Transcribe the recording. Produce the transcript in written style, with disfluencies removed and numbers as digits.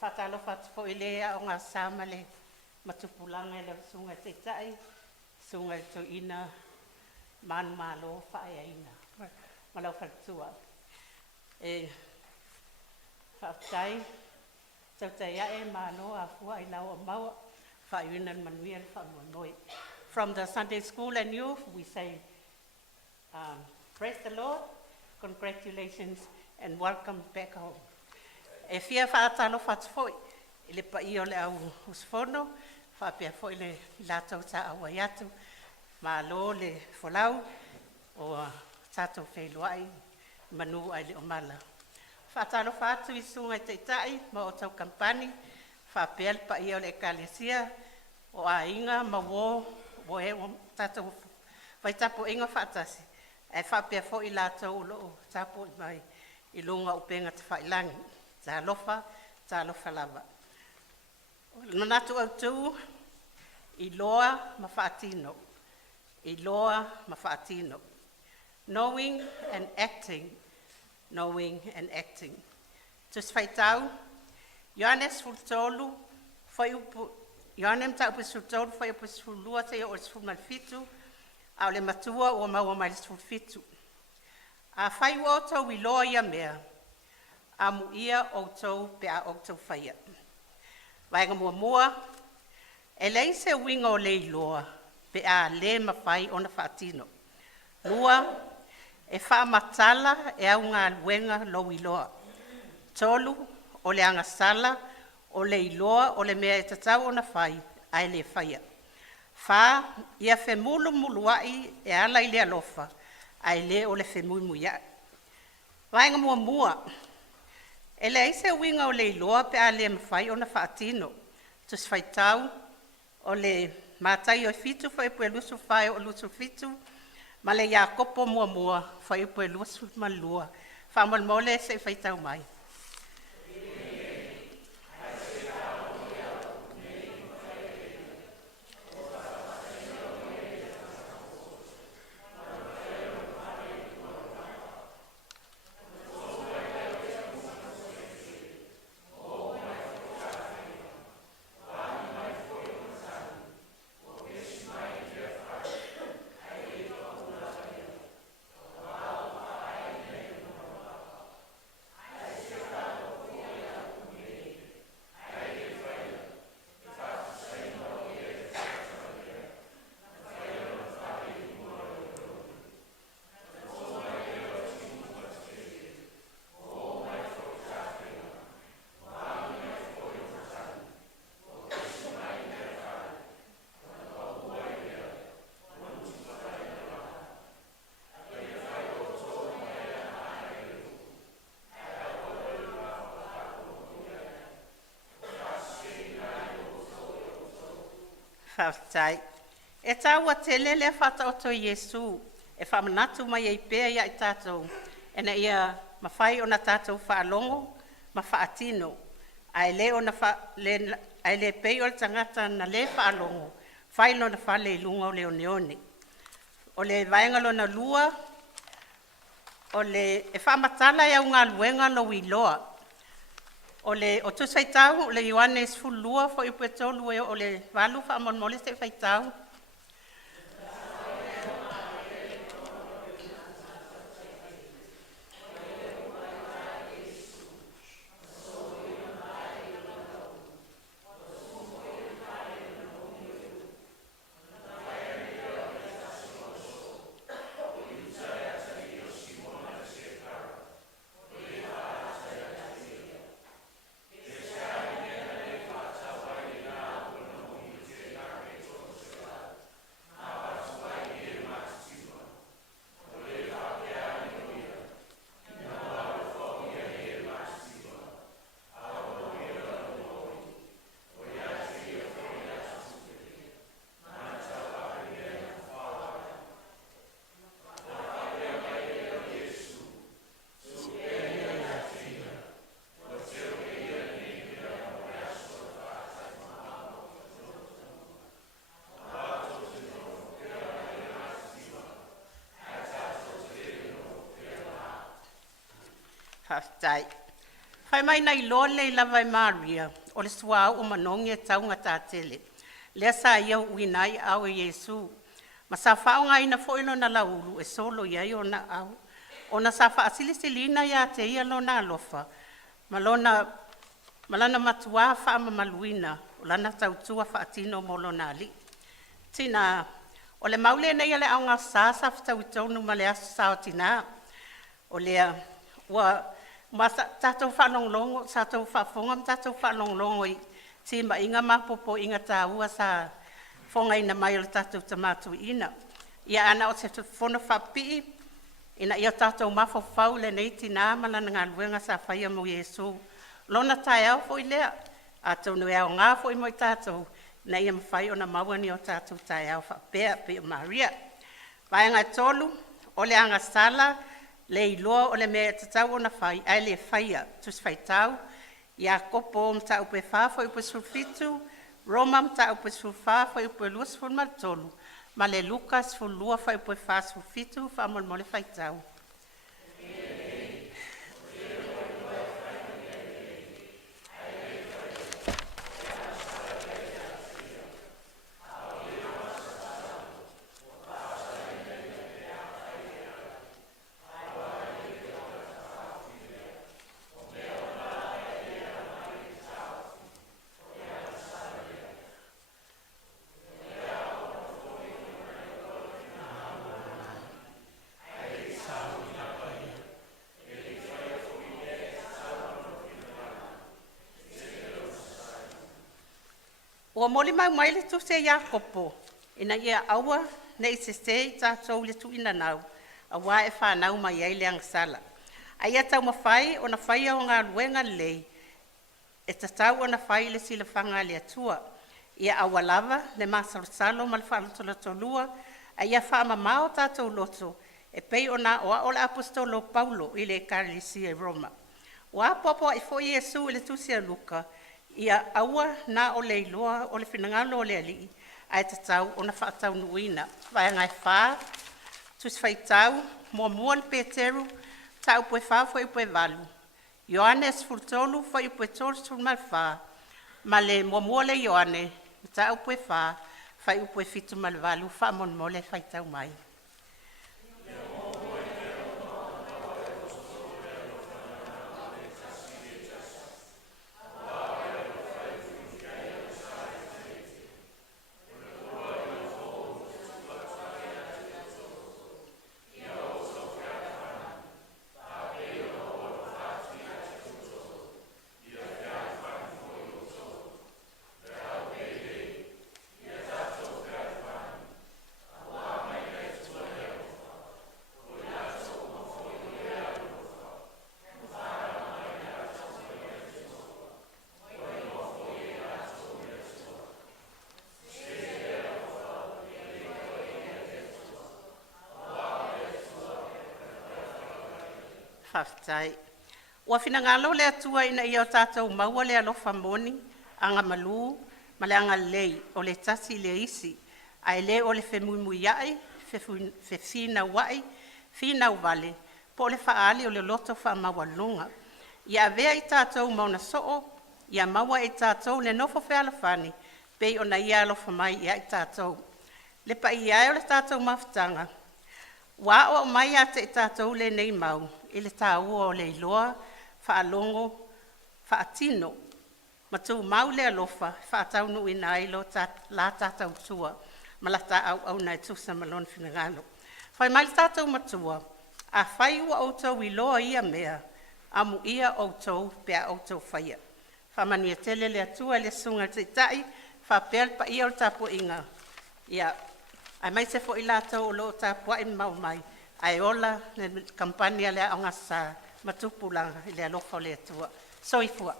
Whatalofa po ilea o ngā sāmale matupulanga e le sunga te tai, sunga to ina man malo faia ina. Malau whatua. Whautai, tau tai ae mano a fua I lau a maua, whaiunan manuia whamuanoi. From the Sunday School and Youth, we say, praise the Lord, congratulations, and welcome back home. E fia whaatalo whatfoi, I le pa o le au usfono, whapea foi le lātou ta awa iatu, ma lo le folau, o tātou whailuai, manu ai le omala. Whaatalo whaatu I sunga te tai, ma o tau Kamupani, whapea le pa o le ekalesia, o a inga, ma wo e o tātou waitapo inga whaatasi. E whapea foi lātou loo, tāpo I mai, I lunga upenga te whailangi. Ta alofa lava. Manatu AUTU, ILOA mafatino. ILOA mafatino. Knowing and acting. Knowing and acting. TUSI FAITAU, Ioane sfultolu, Ioane mtaupu sfultolu, foi upu sfulua te o sfulmalfitu, au le MATUA o maua mai sfulfitu. Afai outou ILOA ia mea. Amuia outou pe a outou faia. Vaega mua, e lei se uiga o le ILOA pe a le mafai ona whaatino. Lua, e whaamatala e au ngā luenga lo ILOA. Tolu, o le agasala, o le ILOA, o le mea e tatau ona fai, ai le faia. Wha, ia femulumulua'i e ala I le alofa, ai le o le femuimuia'i. Vaega mua, e leai se uiga o le ILOA pe a le mafai ona whaatino. TUSI FAITAU, o le mātai o fitu whai pue lusu whai o lusu fitu, ma le ia kopo mua whai pue lusu malua. Whamalmole se Faitau mai. Whautai. E tāua te lele whataoto Iesu, e whamanatu mai e pēa ia I tātou, e na ia mafai ona tātou whaalongo, ma whaatino, ai le pei o le tangata na le whaalongo, whai no na whale lunga o le oneone. O le vaengalo na lua, o le e whamatala e au ngā luenga no ILOA. O TUSI FAITAU, o le Ioane sfulua fo I puetolu e o le walu whaamonmole se Faitau. Haftai. Whai mai nei loa le lava Maria, o le sua o manongi e taunga tātele. Lea sa ia uinai au e Yesu. Ma sa whaonga ina foilo na laulu e solo iai o na au. O na sa wha asilisilina ia te ia lo na alofa. Malana matua wha ama maluina, o lana tautua wha atino molo na li. Tina, o le maule nei ale aonga sa whatau tonu ma le aso sa o tina. O lea, ma tatou whanonglongo, tatou whafonga, tatou whanonglongo i ti ma inga mapopo inga tāua sa whonga ina mai o le tatou tamatu ina. Ia ana o te whona whapi, ina ia tatou mafofau le nei tina malana ngā luenga sa faia mo Yesu. Lona tai au fo i lea, a tau nui au ngā fo i mo i tatou, na ia mawhai o na mawani o tatou tai au whapea pe o Maria. Vaega tolu, o le agasala, le ILOA o le mea tatau o na whai, ai le faia, TUSI FAITAU, ia kopo mta upe whafo upe sulfitu, Roma mta upe sulfafo upe luas fulma tolu, ma le Lukas fulua fa upe wha sulfitu, fa mole faitau. Ua moli mai le tuse ia kopo, ina ia aua na i se i tātou le tu ina nau, a wā e whanau mai ai le agasala. A ia tau mafai o na whaia o ngā luenga lei, e tatau o na whai le sila whanga le atua. Ia aua lava, le masarosalo ma le whaalotolatolua, a ia whaamamao tātou loto, e pei o na oa o le apostolo Paulo i le Karelisi e Roma. Wā popo i fo Yesu i le tusi a Luka, ia aua na o le ILOA o le finangalo o le alii, ai tatau o na whaatau nuina. Vaega e wha, TUSI FAITAU, mua le Peteru, ta upo e wha fo upo e valu. Ioane es fultolu fo upo e tolu sulma wha, ma le mua le Ioane, ta upo e wha, fa upo e fitu ma le valu, fa mo le faitau mai. Whaftai. Ua finangalo le atua ina ia o tātou maua le alofa moni, anga malu, ma le anga lei, o le tasi le isi, ai le o le femuimuia'i, femulumulua'i, fina vale, po le faali o le loto wha mawalunga. Ia avea i tātou mauna soo, ia maua i tātou le nofo fe alafani, pei o na ia alofa mai ia i tātou. Le pa ia o le tātou maftanga. Wa o mai a te tātou le nei mau, i le tāua o le ILOA, whaalongo, whaatino, matu mau le alofa, whaatau nui na ilo la tātou tua, ma la tā au nai tusa malon finagalo. Whai mai tātou matua, a whai ua outou ILOA ia mea, amuia outou pea outou faia. Whamania tele le atua le sunga te tai, whapel pa ia o tāpo inga. Ia, ai mai se fo i lātou o lo tāpua i mau mai, ai ola le kampani le Aoga Aso Sa matupulanga i le alofa o le atua. Soifua.